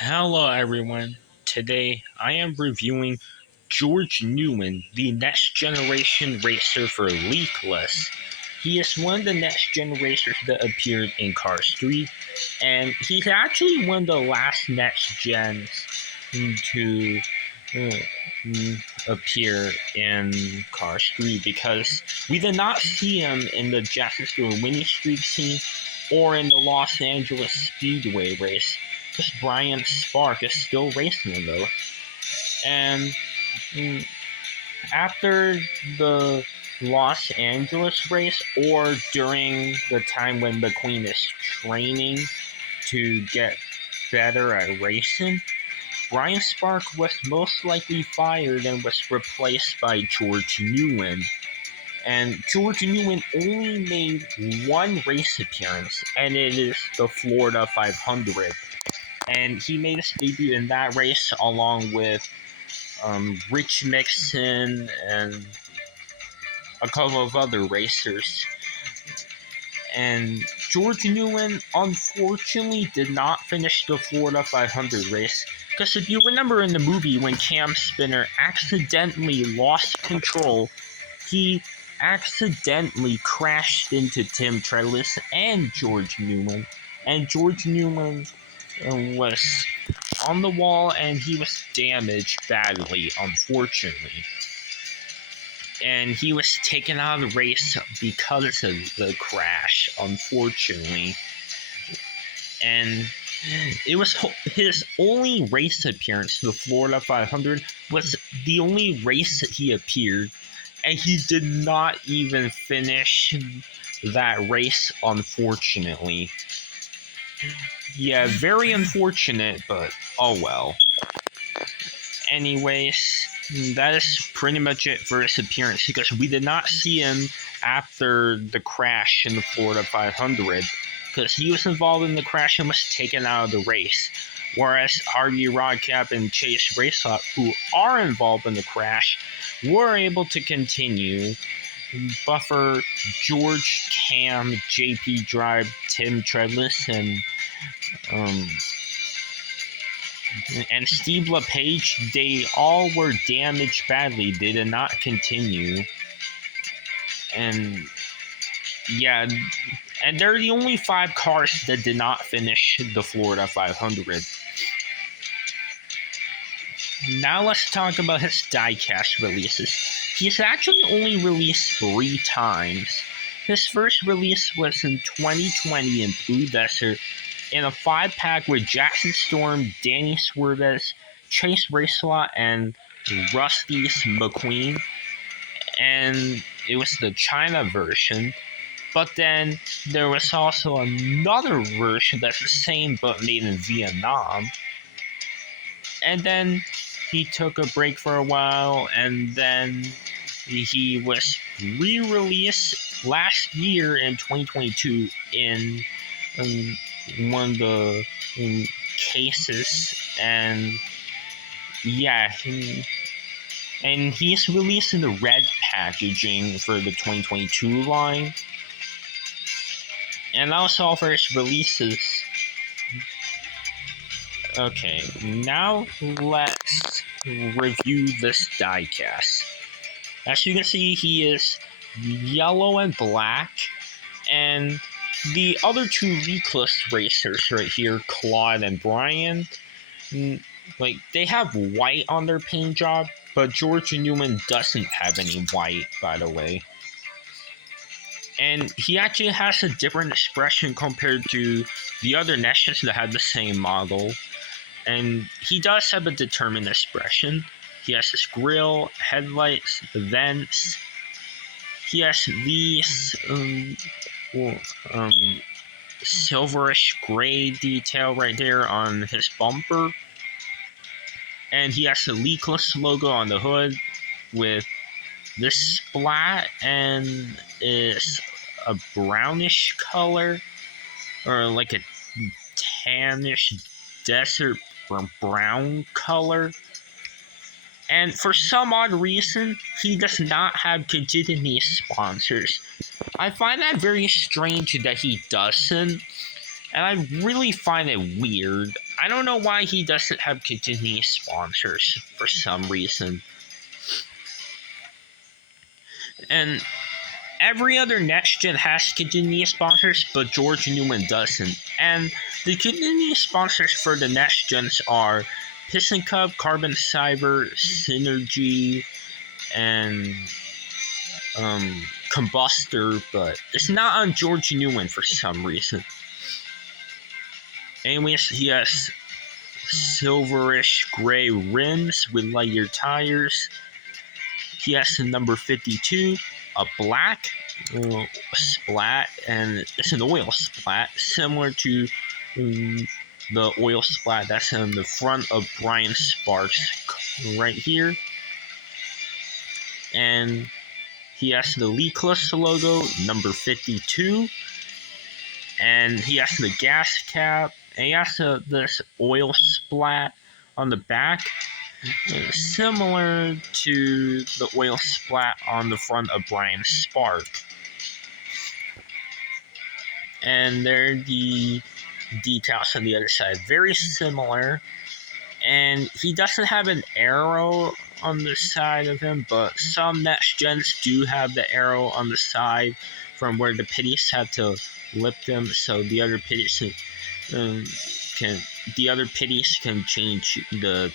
Hello everyone. Today I am reviewing George Newman, the next generation racer for Leakless. He is one of the next gen racers that appeared in Cars 3, and he's actually one of the last next gens to uh, appear in Cars 3 because we did not see him in the Jacksonville winning streak scene or in the Los Angeles Speedway race because Brian Spark is still racing in those. And mm, after the Los Angeles race, or during the time when McQueen is training to get better at racing, Brian Spark was most likely fired and was replaced by George Newman. And George Newman only made one race appearance, and it is the Florida 500. And he made his debut in that race along with Rich Mixon and a couple of other racers. And George Newman unfortunately did not finish the Florida 500 race because if you remember in the movie when Cam Spinner accidentally lost control, he accidentally crashed into Tim Treadless and George Newman. And George Newman was on the wall and he was damaged badly, unfortunately. And he was taken out of the race because of the crash, unfortunately. And it was his only race appearance. The Florida 500 was the only race that he appeared, and he did not even finish that race, unfortunately. Yeah, very unfortunate, but oh well. Anyways, that is pretty much it for his appearance because we did not see him after the crash in the Florida 500 because he was involved in the crash and was taken out of the race. Whereas Harvey Rodcap and Chase Racehawk, who are involved in the crash, were able to continue. Buffer, George, Cam, JP Drive, Tim Treadless, and Steve LePage, they all were damaged badly. They did not continue. And yeah, and they're the only 5 cars that did not finish the Florida 500. Now let's talk about his diecast releases. He's actually only released 3 times. His first release was in 2020 in Blue Desert in a 5-pack with Jackson Storm, Danny Swerves, Chase Racelot, and Rusty's McQueen. And it was the China version. But then there was also another version that's the same but made in Vietnam. And then he took a break for a while, and then he was re-released last year in 2022 in one of the cases, and yeah, he's releasing the red packaging for the 2022 line, and that's all for his releases. Okay, now let's review this diecast. As you can see, he is yellow and black, and the other 2 Leakless racers right here, Claude and Brian, like they have white on their paint job, but George Newman doesn't have any white, by the way. And he actually has a different expression compared to the other Nations that had the same model. And he does have a determined expression. He has his grill, headlights, vents. He has these silverish gray detail right there on his bumper. And he has the Leakless logo on the hood with this splat, and it's a brownish color, or like a tannish desert brown color. And for some odd reason, he does not have Kajitani sponsors. I find that very strange that he doesn't, And I really find it weird. I don't know why he doesn't have continuous sponsors for some reason. And every other next gen has continuous sponsors, but George Newman doesn't. And the continuous sponsors for the next gens are Piston Cup, Carbon Cyber, Synergy, and Combustor, but it's not on George Newman for some reason. Anyways, he has silverish gray rims with lighter tires. He has the number 52, a black splat, and it's an oil splat, similar to the oil splat that's in the front of Brian Sparks right here. And he has the Leakless logo, number 52, and he has the gas cap, and he has this oil splat on the back, similar to the oil splat on the front of Brian Spark. And there are the details on the other side, very similar. And he doesn't have an arrow on the side of him, but some next gens do have the arrow on the side from where the pitties had to lift them, so the other pitties can change the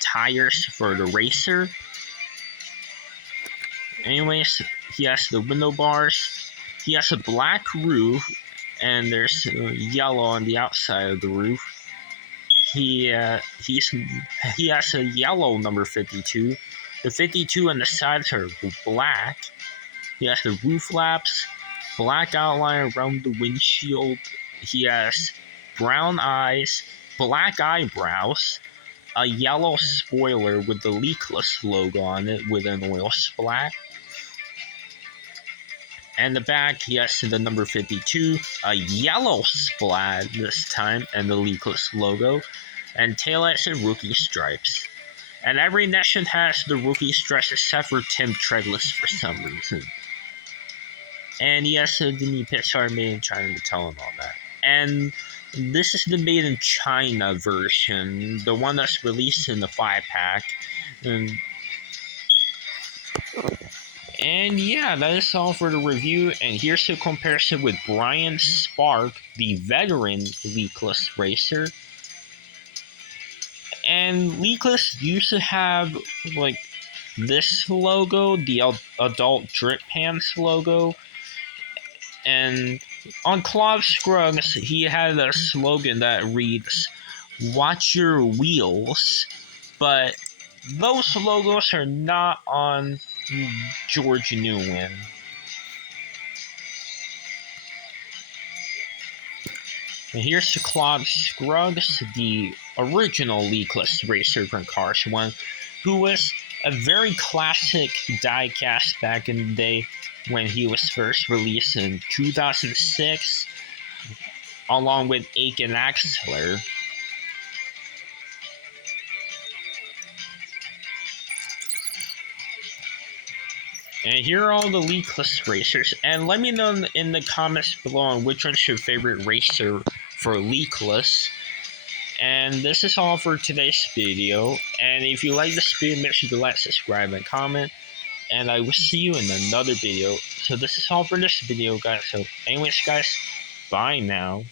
tires for the racer. Anyways, he has the window bars. He has a black roof, and there's yellow on the outside of the roof. He has a yellow number 52. The 52 on the sides are black. He has the roof flaps, black outline around the windshield. He has brown eyes, black eyebrows, a yellow spoiler with the Leakless logo on it with an oil splat. And the back, he has the number 52, a yellow splat this time, and the Leakless logo, and taillights and rookie stripes. And every nation has the rookie stripes except for Tim Treadless for some reason. And he has the knee pits are made in China to tell him all that. And this is the made in China version, the one that's released in the 5-pack. And yeah, that is all for the review. And here's a comparison with Brian Spark, the veteran Leakless racer. And Leakless used to have like this logo, the adult drip pants logo. And on Claude Scruggs, he had a slogan that reads, "Watch your wheels," but those logos are not on George Newman. And here's Claude Scruggs, the original Leakless racer from Cars 1, who was a very classic diecast back in the day when he was first released in 2006, along with Aiken Axler. And here are all the Leakless racers. And let me know in the comments below on which one's your favorite racer for Leakless. And this is all for today's video. And if you like this video, make sure to like, subscribe, and comment. And I will see you in another video. So this is all for this video, guys. So anyways, guys, bye now.